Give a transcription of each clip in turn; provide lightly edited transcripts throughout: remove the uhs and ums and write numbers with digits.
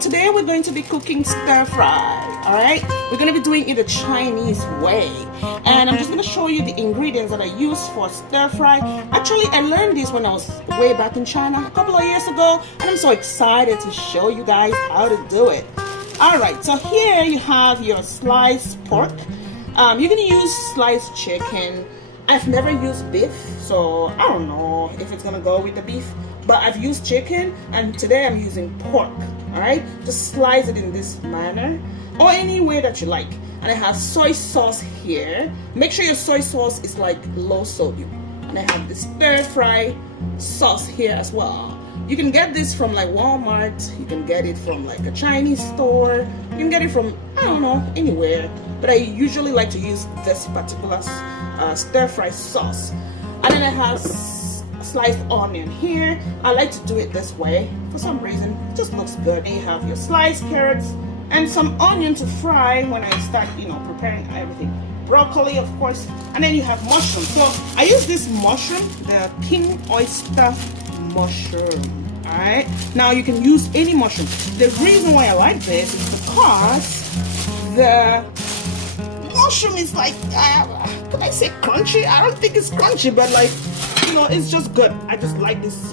today we're going to be cooking stir fry. All right, we're going to be doing it the Chinese way, and I'm just going to show you the ingredients that I use for stir fry. Actually, I learned this when I was way back in China a couple of years ago, and I'm so excited to show you guys how to do it. All right, so here you have your sliced pork. You can use sliced chicken. I've never used beef, so I don't know if it's gonna go with the beef, but I've used chicken, and today I'm using pork. All right, just slice it in this manner or any way that you like. And I have soy sauce here. Make sure your soy sauce is like low sodium. And I have the stir fry sauce here as well. You can get this from like Walmart, you can get it from like a Chinese store, you can get it from, I don't know, anywhere, but I usually like to use this particular stir fry sauce. And then I have sliced onion here. I like to do it this way for some reason, it just looks good. And you have your sliced carrots and some onion to fry when I start, preparing everything. Broccoli, of course, and then you have mushroom. So I use this mushroom, the king oyster mushroom. All right, now you can use any mushroom. The reason why I like this is because the mushroom is like, can I say crunchy? I don't think it's crunchy, but like, it's just good. I just like this,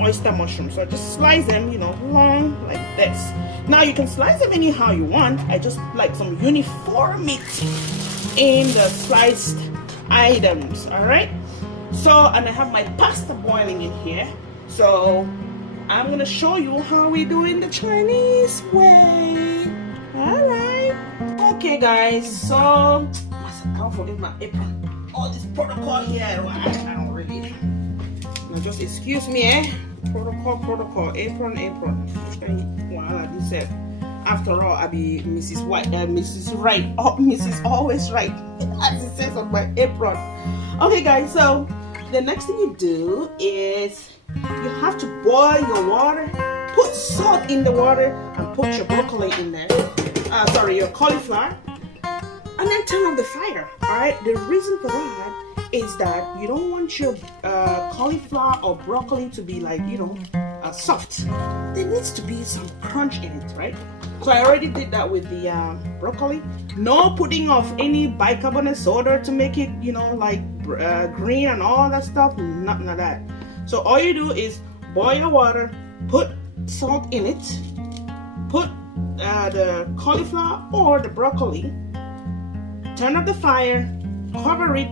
oyster mushroom. So I just slice them, long like this. Now you can slice them anyhow you want. I just like some uniformity in the sliced items. All right. So, and I have my pasta boiling in here. So I'm gonna show you how we do it the Chinese way. All right. Okay, guys. So don't forget my apron. All this protocol here, I don't really. Now just excuse me, Protocol. Apron. After all, I be Mrs. White, Mrs. Right, Mrs. Always Right, as it says on my apron. Okay, guys. So the next thing you do is you have to boil your water, put salt in the water, and put your broccoli in there. Your cauliflower, and then turn off the fire. All right. The reason for that is that you don't want your cauliflower or broccoli to be like soft. There needs to be some crunch in it, right? So I already did that with the broccoli. No putting of any bicarbonate soda to make it, green and all that stuff. Nothing of that. So all you do is boil your water, put salt in it, put the cauliflower or the broccoli, turn up the fire, cover it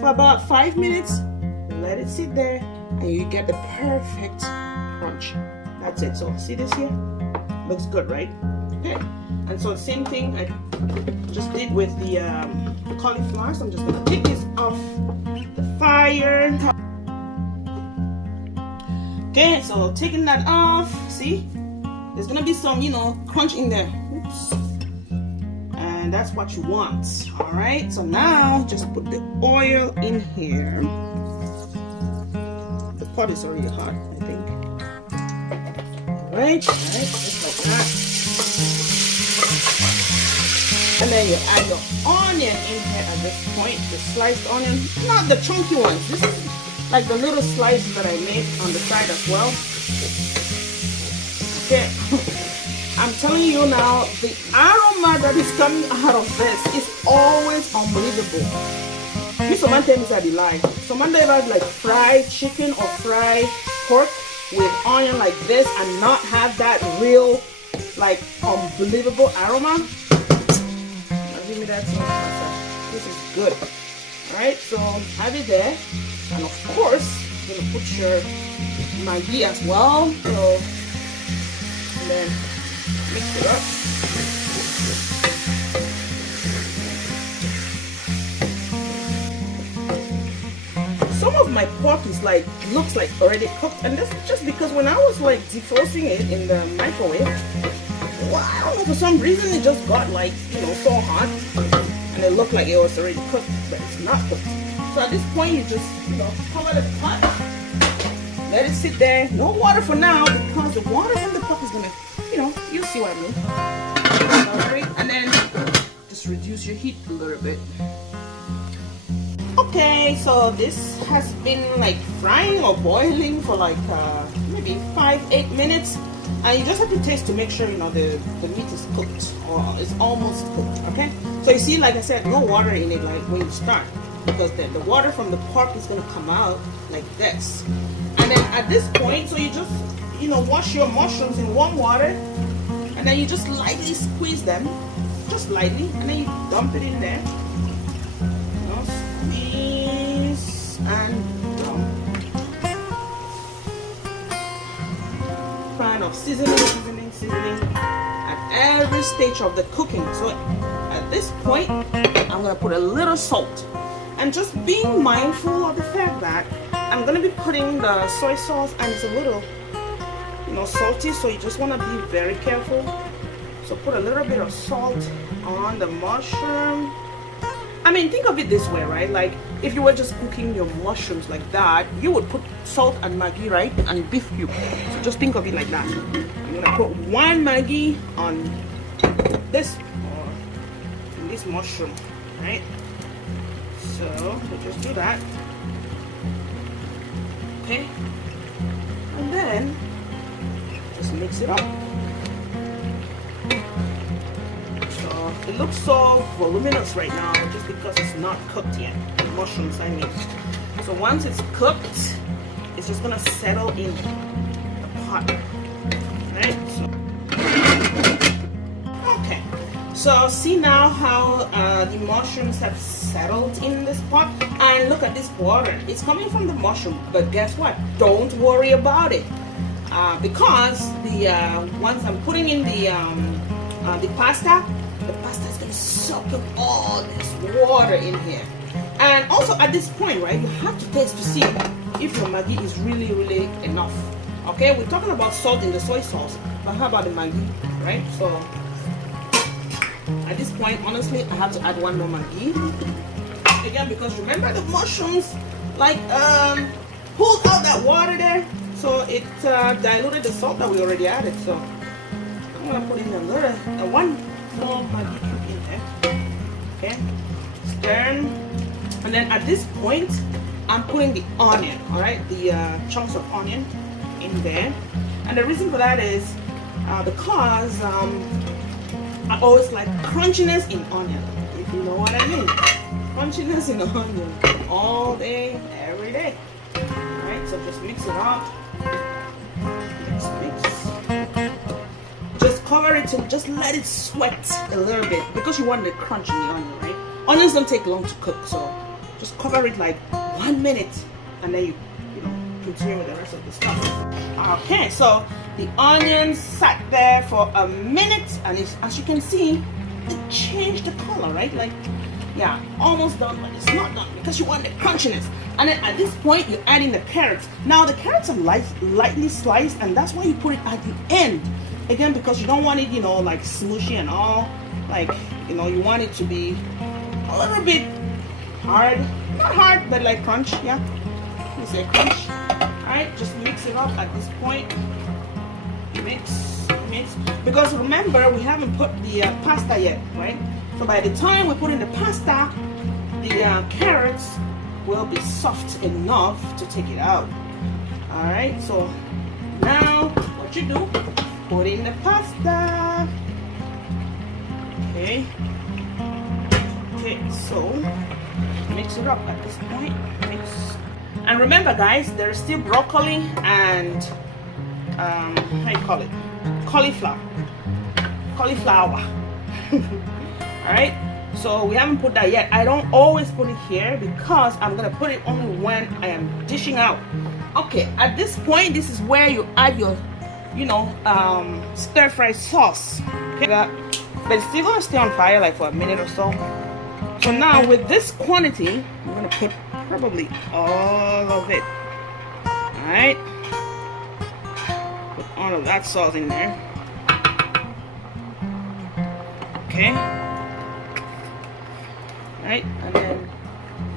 for about 5 minutes, let it sit there, and you get the perfect crunch. That's it. So see this here? Looks good, right? Okay. And so the same thing I just did with the cauliflower. So I'm just gonna take this off the fire. Okay, so taking that off, see, there's gonna be some, crunch in there. Oops. And that's what you want. All right, so now just put the oil in here. The pot is already hot, I think. All right, just like that. And then you add your onion in here at this point, the sliced onion, not the chunky ones. This is like the little slices that I made on the side as well. Okay, I'm telling you now, the aroma that is coming out of this is always unbelievable. You so many times I be lying. So Monday I like fried chicken or fried pork with onion like this and not have that real like unbelievable aroma. Now give me that sauce. This is good. Alright, so have it there. And of course, you're gonna put your Maggi as well. So, and then mix it up. Some of my pork is looks like already cooked, and that's just because when I was like defrosting it in the microwave, well, I don't know, for some reason it just got so hot, and it looked like it was already cooked, but it's not cooked. So at this point, you just, cover the pot, let it sit there. No water for now, because the water from the pot is gonna, you see what I mean. Alright, and then just reduce your heat a little bit. Okay, so this has been frying or boiling for maybe 5-8 minutes. And you just have to taste to make sure you know the meat is cooked or it's almost cooked. Okay, so you see, like I said, no water in it like when you start, because the water from the pork is going to come out like this. And then at this point, so you just wash your mushrooms in warm water, and then you just lightly squeeze them, just lightly, and then you dump it in there. Squeeze and dump. Kind of seasoning at every stage of the cooking. So at this point, I'm gonna put a little salt, and just being mindful of the fact that I'm gonna be putting the soy sauce, and it's a little salty, so you just want to be very careful. So put a little bit of salt on the mushroom. I mean, think of it this way, right? Like if you were just cooking your mushrooms like that, you would put salt and Maggi, right, and beef cube. So just think of it like that. I'm gonna put 1 Maggi on this mushroom, right? So we'll just do that. Okay, and then just mix it up. So it looks so voluminous right now just because it's not cooked yet. The mushrooms, I mean. So once it's cooked, it's just gonna settle in the pot. Right? Okay. So see now how the mushrooms have settled in this pot, and look at this water. It's coming from the mushroom, but guess what? Don't worry about it. Because once I'm putting in the pasta is gonna soak up all this water in here. And also at this point, right, you have to taste to see if your Maggi is really enough. Okay, we're talking about salt in the soy sauce, but how about the Maggi, right? So at this point, honestly, I have to add 1 more Maggi again, because remember the mushrooms like pulled out that water there. So it diluted the salt that we already added. So I'm gonna put in a little, 1 more Maggi cube in there. Okay, stir, and then at this point, I'm putting the onion. All right, the chunks of onion in there, and the reason for that is because I always like crunchiness in onion. If you know what I mean, crunchiness in onion all day, every day. All right, so just mix it up. Just cover it and just let it sweat a little bit, because you want the crunch in the onion, right? Onions don't take long to cook, so just cover it like 1 minute, and then you continue with the rest of the stuff. Okay, so the onions sat there for a minute, and as you can see, it changed the color, right? Like, yeah, almost done, but it's not done because you want the crunchiness. And then at this point, you add in the carrots. Now the carrots are lightly sliced, and that's why you put it at the end. Again, because you don't want it, like smushy and all. Like, you want it to be a little bit hard. Not hard, but like crunch, yeah. You say crunch. Alright, just mix it up at this point. Mix. Because remember, we haven't put the pasta yet, right? So by the time we put in the pasta, the carrots will be soft enough to take it out. Alright, so now what you do, put in the pasta. Okay, so mix it up at this point. Mix. And remember guys, there's still broccoli and how you call it? Cauliflower. Alright, so we haven't put that yet. I don't always put it here because I'm gonna put it only when I am dishing out. Okay, at this point, this is where you add your stir fry sauce. Okay, but it's still gonna stay on fire like for a minute or so. So now with this quantity, I'm gonna put probably all of it. Alright, put all of that sauce in there. Okay, right, and then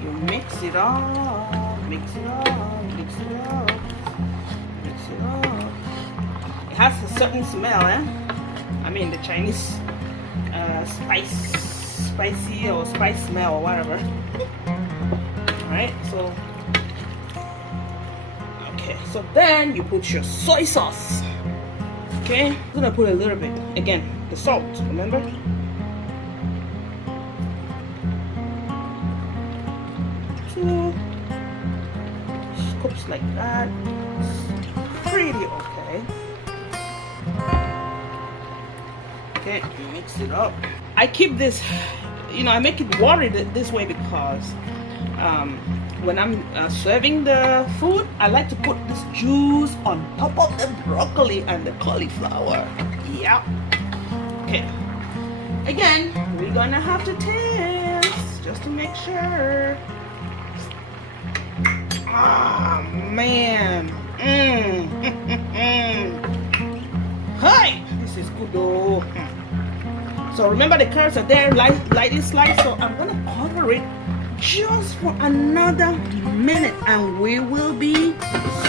you mix it up. It has a certain smell, I mean the Chinese spicy or spice smell or whatever. Right, so okay, so then you put your soy sauce. Okay, I'm gonna put a little bit again, the salt, remember? Two scoops like that. It's pretty okay. Okay, mix it up. I keep this, you know, I make it watery this way because when I'm serving the food, I like to put this juice on top of the broccoli and the cauliflower. Yeah. Okay. Again, we're gonna have to taste just to make sure. Ah, man. Hi, this is good though. So remember the carrots are there, lightly sliced. So I'm gonna cover it just for another minute, and we will be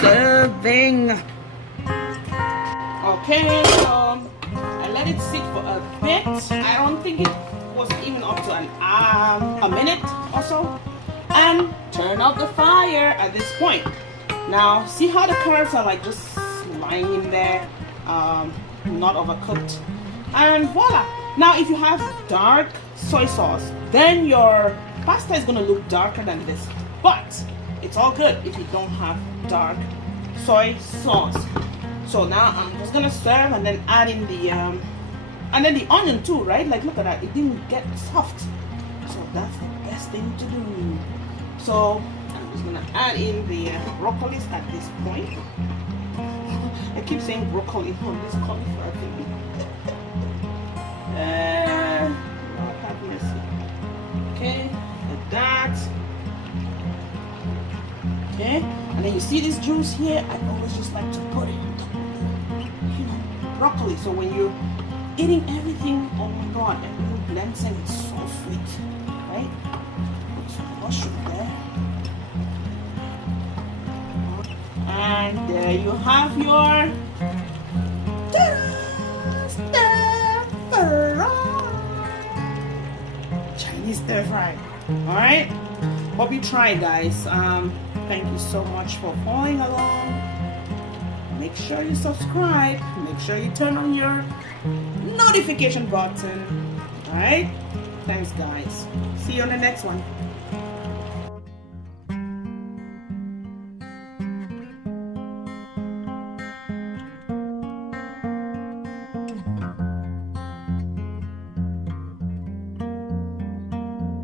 serving. Okay, so I let it sit for a bit. I don't think it was even up to a minute or so. And turn off the fire at this point. Now, see how the carrots are like just lying in there, not overcooked. And voila. Now, if you have dark soy sauce, then your pasta is gonna look darker than this. But it's all good if you don't have dark soy sauce. So now I'm just gonna serve and then add in the onion too, right? Like look at that, it didn't get soft. So that's the best thing to do. So I'm just gonna add in the broccolis at this point. I keep saying broccoli on this cauliflower thing. Lord have mercy. Okay, like that. Okay, and then you see this juice here. I always just like to put it on top of the, broccoli. So when you're eating everything, oh my God, everything blends in. It's so sweet, right? Put some mushroom there. And there you have your stir fry. Chinese stir fry. All right. Hope you try, guys. Thank you so much for following along. Make sure you subscribe. Make sure you turn on your notification button. All right. Thanks, guys. See you on the next one.